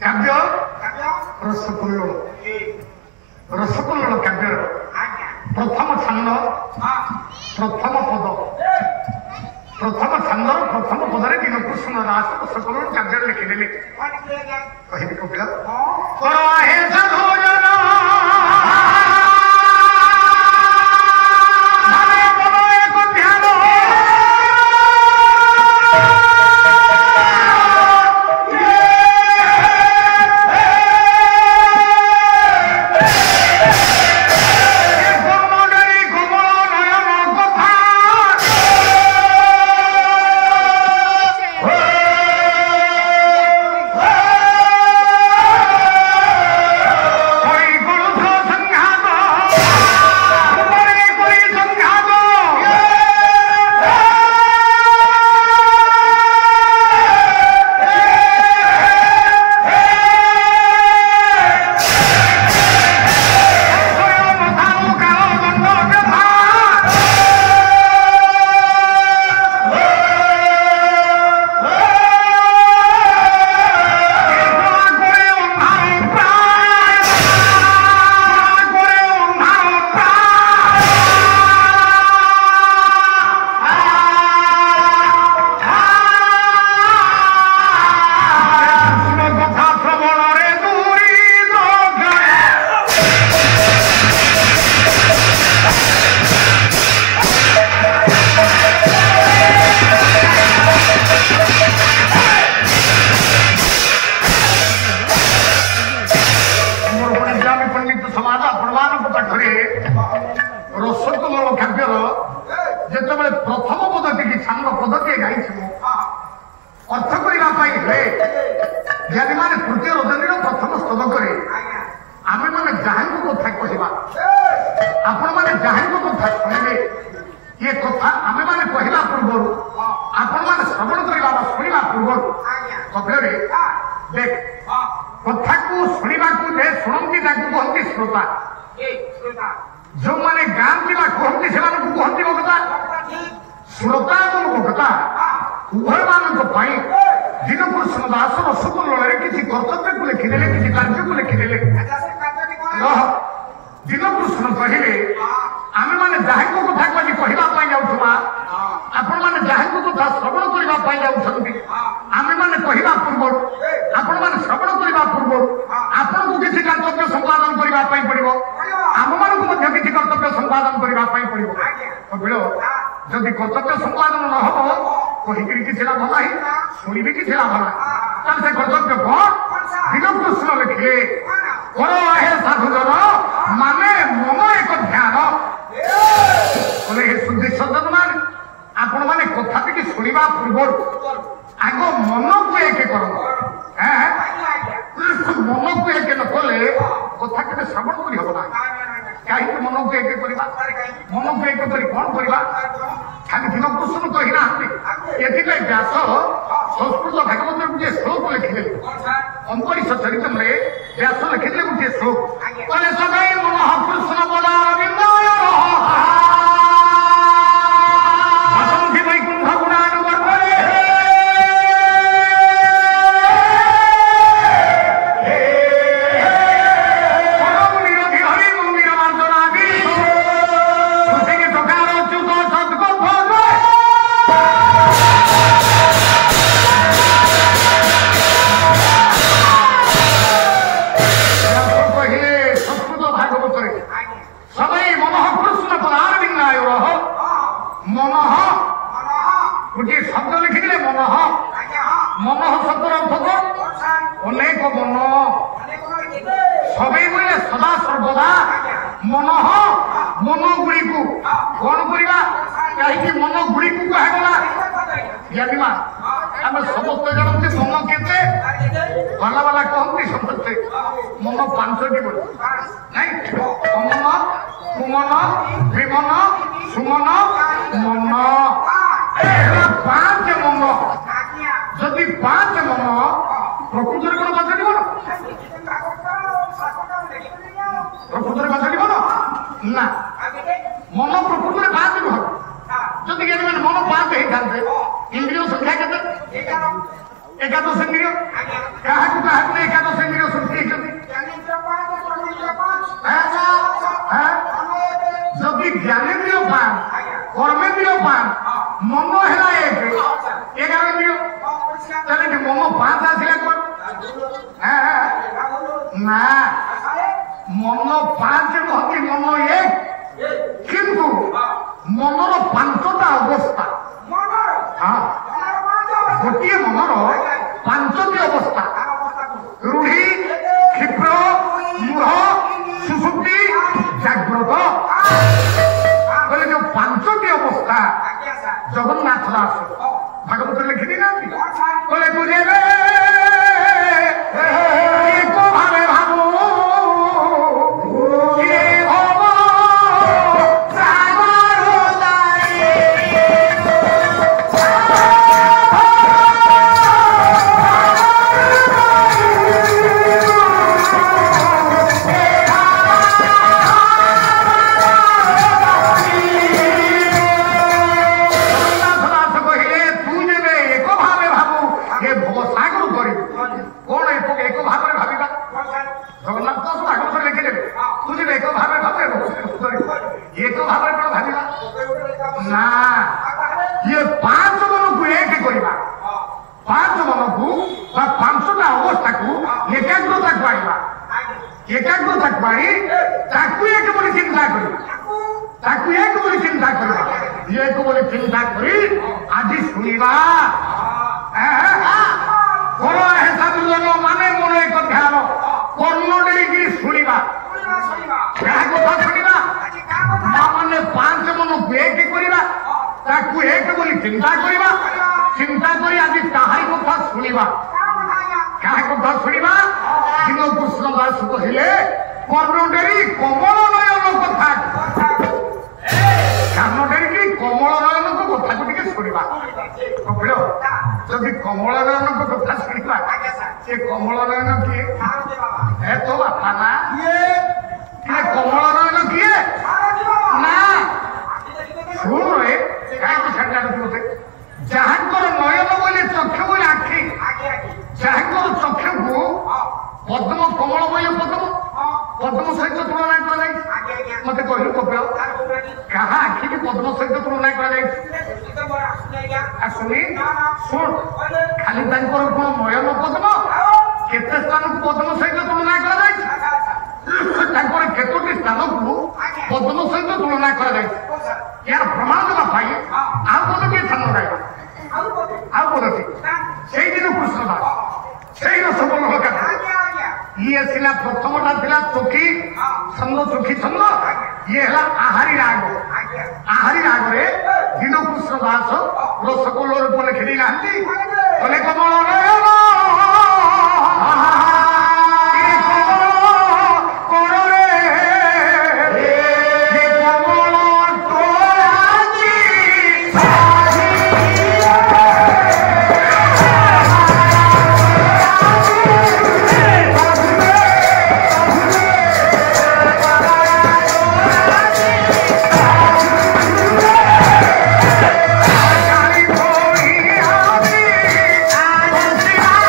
କାବ୍ୟ ରସକୁଲ୍ଲୋଳ ରସକୁଲ୍ଲୋଳ କାବ୍ୟର ପ୍ରଥମ ଛାନ୍ଦ ପ୍ରଥମ ପଦ ପ୍ରଥମ ଛାନ୍ଦର ପ୍ରଥମ ପଦରେ ଦୀନକୃଷ୍ଣ ଦାସ ରସକୁଲ୍ଲୋଳ କାବ୍ୟରେ ଲେଖିଦେଲେ କହିବି କବିଳ एकादश इंद्रिय क्या एकादश ମନ ହେଲା 11 ଦିଅ ତାହେଲେ ମନ 5 ଆସିଲା କଣ ନା ମନ 5 ନୁହଁ ମନ 1 କିନ୍ତୁ ମନର 5ଟା ଅବସ୍ଥା ଗୋଟିଏ ମନର 5ଟି ଅବସ୍ଥା ରୂଢି କ୍ଷିପ୍ର ମୂଢ ସୁଷୁପ୍ତି ଜାଗ୍ରତ କହିଲେ ଯୋଉ 5ଟି ଅବସ୍ଥା ଜଗନ୍ନାଥ ଦାସ ଭାଗବତରେ ଲେଖିନି ନାହାନ୍ତି କହିଲେ ବୁଝେଇବେ ଏକ ଭାବେ ଭାବୁ ନା ଇଏ 5 ମନକୁ ଏକ କରିବା 5 ମନକୁ ବା 5ଟା ଅବସ୍ଥାକୁ ଏକାଗ୍ରତାକୁ ଆଣିବା ଏକାଗ୍ରତାକୁ ଆଣି ତାକୁ ଏକ ବୋଲି ଚିନ୍ତା କରିବା ତାକୁ ଏକ ବୋଲି ଚିନ୍ତା କରିବା ଏକ ବୋଲି ଚିନ୍ତା କରି ଆଜି ଶୁଣିବା କଣ ହେସାଦୁଜନ ମାନେ ମୋର ଏକ ଧ୍ୟାନ କର୍ଣ୍ଣ ଡେରିକିରି ଶୁଣିବା କାହା କଥା ଶୁଣିବା ମାନେ 5 ମନକୁ ଏକ କରିବା ତାକୁ ଏକ ବୋଲି ଚିନ୍ତା କରିବା ଚିନ୍ତା କରି ଆଜି କାହାରି କଥା ଶୁଣିବା କାହା କଥା ଶୁଣିବା ଦିନ କୃଷ୍ଣ ଦାସ କହିଲେ କର୍ଣ୍ଣ ଡେରି କମଳ ନୟନ କଥା କାନ ଡେରିକି କମଳ ନୟନଙ୍କ କଥାକୁ ଟିକେ ଶୁଣିବା କପିଳ ଯଦି କମଳ ନୟନଙ୍କ କଥା ଶୁଣିବା ସେ କମଳ ନୟନ କିଏ ଏ ତ ବାପା ନା କିଏ କମଳ ନୟନ କିଏ ନା ଶୁଣ ରେ କାହିଁକି ଛାଡ଼ିଲାରୁ ମୋତେ ଯାହାଙ୍କର ନୟନ ବୋଇଲେ ଚକ୍ଷୁ ବୋଇଲେ ଆଖି ଯାହାଙ୍କର ଚକ୍ଷୁକୁ ପଦ୍ମ କମଳ ବୋଇଲେ ପଦ୍ମ ସହିତ ତୁଳନା କରାଯାଇଛି ମତେ କହିଲୁ କପିଳ କାହା ଆଖିକି ପଦ୍ମ ସହିତ ତୁଳନା କରାଯାଇଛି ଆସୁନି ଶୁଣ ଖାଲି ତାଙ୍କର କଣ ନୟନ ପଦ୍ମ କେତେ ସ୍ଥାନକୁ ପଦ୍ମ ସହିତ ତୁଳନା କରାଯାଇଛି ତାଙ୍କର କେତୋଟି ସ୍ଥାନକୁ ପଦ୍ମ ସହିତ ତୁଳନା କରାଯାଇଛି यार प्रमाण देवा भाई आप बोलो के छंद गाइबा आप बोलो कि सेही दिन कृष्णदास सेही रसबल होका ये सिला प्रथमटा थिला चोखी छंद चोखी छंद ये हला आहारी राग रे दिन कृष्णदास रसबल रूप लिखि दी नांती बोले कमल नयन Bye.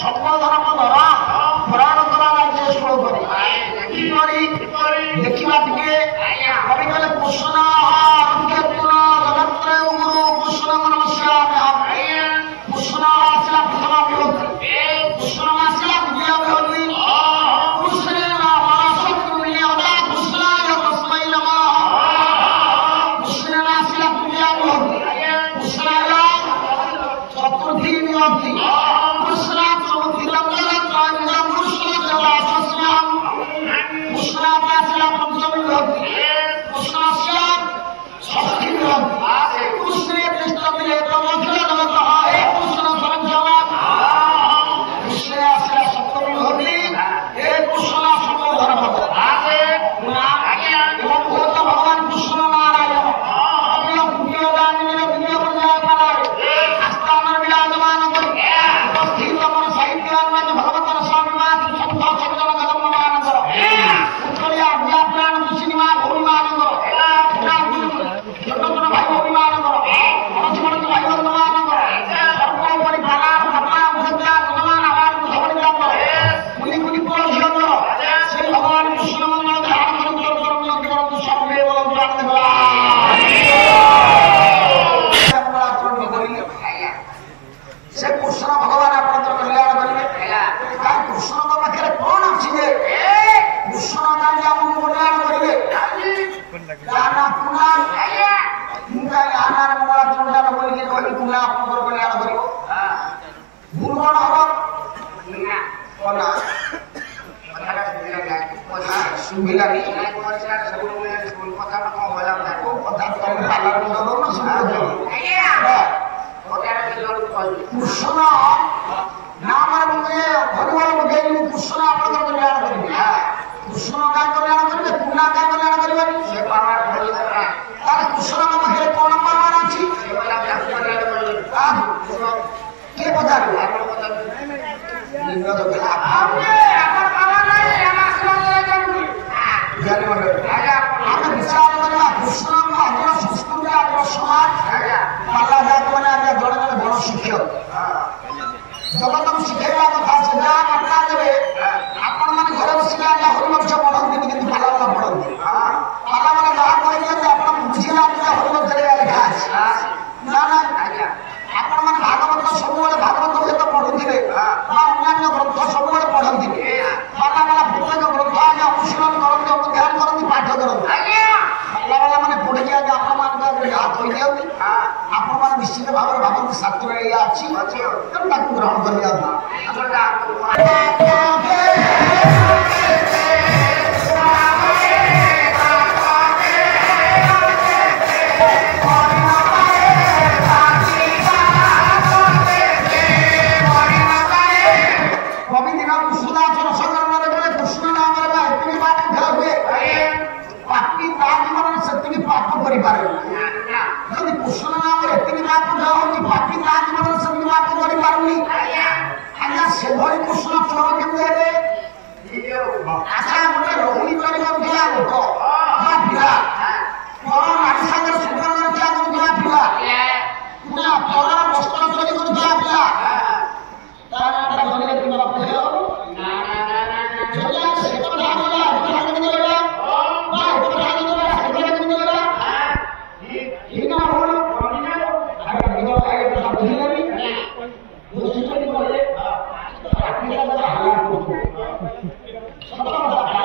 সকল ধর্ম ধর পুরাণ করা রাজ্য শুরু করে কিপরি দেখিবা টিকে কবি কলে কৃষ্ণ কীর্তন জগত্রয় গুরু কৃষ্ণ নমস্যামি কৃষ্ণ আসিলা প্রথম বিভক্তি কৃষ্ণ আসিলা দ্বিতীয় বিভক্তি কৃষ্ণের নাম শক্তি মিলিয়া কৃষ্ণায় তস্मै নমঃ কৃষ্ণের আসিলা তৃতীয় বিভক্তি কৃষ্ণায় চতুর্থী বিভক্তি কৃষ্ণা চতুর্থী কৃষ্ণা আসিলা পঞ্চম বিভক্তি কৃষ্ণস্য ষষ্ঠী বিভক্তি কৃষ্ণের দৃষ্টমিলে প্রমোখিল জগতঃ হে কৃষ্ণ সরঞ্জাম কৃষ্ণে আসিলা সপ্তমী বিভক্তি হে কৃষ্ণ সকল ধর্ম এবং ভূত ভগবান কৃষ্ণ নারায়ণ অখিল পুণ্য গামিনীর পুণ্য পর্যায় পালায় আস্থানের বিরাজমান করি উপস্থিত আমার সাহিত্য ভগবতর স্বামীবাদ সত্য সজ্জন গজমান কর উত্তরীয় আজ্ঞা প্রাণ সিনেমা ভূমিমান কর ছোট ছোট ভাই ভূমিমান কর অনসীমন্ত ভাই বন্ধমান কর সর্বোপরি পালা ভাবনা বুঝা গজমান আবার ভবনিকাম কর কুলি কুলি পড়িয়া কর সেই ভগবান কৃষ্ণ মঙ্গল ধ্যান মন্ত্র করম করম সর্বে বলম প্রাণ দেবা সে কৃষ্ণ ভগবান আপনার কল্যাণ করিবে তাই কৃষ্ণଙ୍କ পাখରେ କଣ ଅଛି ଯେ କୃଷ୍ଣ ଜାଣି ଆମକୁ କଲ୍ୟାଣ କରିବେ ଯାହା ପୁନା ମୁଁ କାହିଁ ଆନାର ମୂଳା ଚଣ୍ଡାଳ ବୋଲିକି କହିଲି ତୁମେ ଆପଣଙ୍କର କଲ୍ୟାଣ କରିବ ଭୁଲ କଣ ହବ ସୁବିଲାନି କୃଷ୍ଣ ନାମରେ ମତେ ହରିବଳ ଲଗେଇଲି ମୁଁ କୃଷ୍ଣ ଆପଣଙ୍କର କଲ୍ୟାଣ କରିବି କୃଷ୍ଣ କାହିଁ କଲ୍ୟାଣ କରିବେ ପୁନା କାହିଁ କଲ୍ୟାଣ କରିବେନି ତାହେଲେ କୃଷ୍ଣଙ୍କ ପାଖରେ କଣ ପାୱାର ଅଛି କିଏ ପଚାରିବ ଆମେ ବିଚାର କରିବା କୃଷ୍ଣଙ୍କ ଆଗ୍ରହ ସଂସ୍କୃତି ଆଗ୍ରହ ସମାଜ ପାଲା ଯାକ ମାନେ ଆଜ୍ଞା ଜଣେ ଜଣେ ବଡ଼ ଶିକ୍ଷକ ଜଗତକୁ ଶିଖେଇବା କଥା ଅଛି ଯାହା ମାତ୍ରା ଦେବେ ଆପଣମାନେ ଘରେ ବସିଲେ ଆଜ୍ଞା ହରିବଂଶ ପଢନ୍ତିନି କିନ୍ତୁ ପାଲାବାଲା ପଢନ୍ତି ପାଲାବାଲା ଯାହା କହିଦିଅନ୍ତି ଆପଣ ବୁଝିଲା ଆଜ୍ଞା ହରିବଂଶରେ ଲେଖା ଅଛି ନା ନା ଆପଣମାନେ ଭାଗବତ ସବୁବେଳେ ଭାଗବତ ହୁଏତ ପଢୁଥିବେ ବା ଅନ୍ୟାନ୍ୟ ଗ୍ରନ୍ଥ ସବୁବେଳେ ପଢନ୍ତିବେ ପାଲାବାଲା ପ୍ରତ୍ୟେକ ଗ୍ରନ୍ଥ ଆଜ୍ଞା ଅନୁଶୀଳନ କରନ୍ତି ଅନୁଧ୍ୟାନ କରନ୍ତି ପାଠ କରନ୍ତି ପାଲାବାଲା ମାନେ ପଢିକି ଆଜ୍ଞା ଆପଣମାନଙ୍କ ଆଗରେ ଯାହା କହିଦିଅନ୍ତି ଆପଣମାନେ ନିଶ୍ଚିତ ଭାବରେ ଭାବନ୍ତି ଶାସ୍ତ୍ରରେ ଏଇଆ ଅଛି ତେଣୁ ତାକୁ ଗ୍ରହଣ କରିଦିଅନ୍ତୁ କବି ଦିନ କୁସୁଦାଚର ସଂଗ୍ରାମରେ ବେଳେ କୃଷ୍ଣ ନାମରେ ବା ଏତିକି ପାପ ଖେଳ ହୁଏ ପାପି ତା ଜୀବନରେ ସେତିକି ପାପ କରିପାରେ ଯଦି କୃଷ୍ଣ ନାମରେ ଏତିକି ପାପ ଖେଳ ହଉଛି ପାପି ତା ଜୀବନରେ ସେତିକି ପାପ କରିପାରୁନି ଆଜ୍ଞା ସେଭଳି କୃଷ୍ଣ ଚୋର କେମିତି ହେବେ ଆଚ୍ଛା ଗୋଟେ ରୋହିଣୀ କରିବାକୁ ଥିଲା ଲୋକ ବା ପିଲା ପର ନାରୀ ସାଙ୍ଗରେ ସୁଖ ରକ୍ଷା କରୁଥିଲା ପିଲା ପରର ବସ୍ତ୍ର ଚୋରି କରୁଥିଲା ପିଲା ତା ନାଁଟା ଧରିଲେ ତୁମ ବାପ ଯଦି ଆମେ ସେ କଥା ଗଲା କେମିତି ଗଲା ବା ଏ କଥା ଗଲା ସେ କଥା କେମିତି ଗଲା ହୀନ ଭୁଲ ଆଜ୍ଞା ନିଜ ଖାଇଲେ ତ ବୁଝିଲେନି ଦୋଷୀ କରି କହିଲେ ପିଲା ହାଲା କରୁଛୁ ସତ କଥା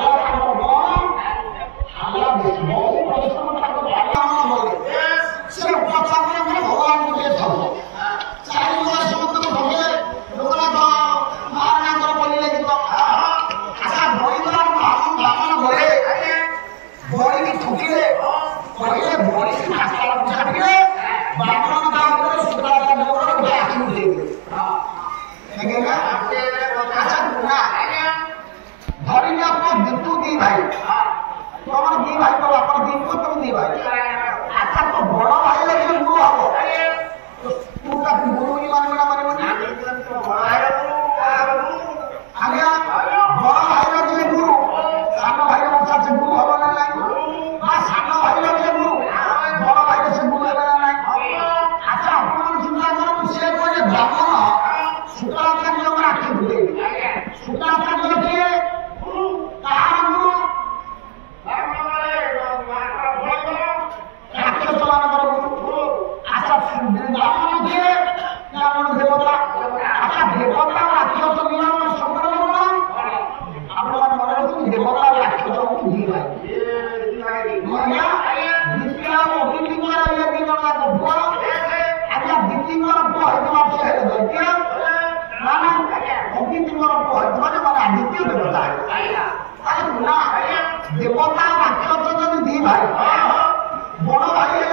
ଆଖି ବୁଲେଇ ଶୁକ୍ରାଚାର୍ଯ୍ୟ କିଏ କାହାର ଗୁରୁ ରାକ୍ଷସ ମାନଙ୍କର ଗୁରୁ ଆଚ୍ଛା ବ୍ରାହ୍ମଣ କିଏ ବ୍ରାହ୍ମଣ ଦେବତା ଆଚ୍ଛା ଦେବତା ରାକ୍ଷସ ମିଳନ ସମ୍ପର୍କ କଣ ଆପଣମାନେ ମନେ ରଖନ୍ତୁ ଦେବତା ରାକ୍ଷସ ଦି ଭାଇ ଦ୍ୱିତୀୟ ଅଗ୍ନିଲିଙ୍ଗର ଇଏ ଦି ଜଣ ଯାକ ପୁଅ ଆଜ୍ଞା ଦ୍ୱିତୀୟର ପୁଅ ହେଇଥିବା ସେ ହେଲେ ଦୈତ୍ୟ ମାନେ ଅଗ୍ନିଲିଙ୍ଗର ପୁଅ ହେଇଥିବା ମାନେ ଦ୍ୱିତୀୟ ଦେବତା ଆରେ ନା ଦେବତା ରାକ୍ଷସ ଯଦି ଦି ଭାଇ ବଡ ଭାଇ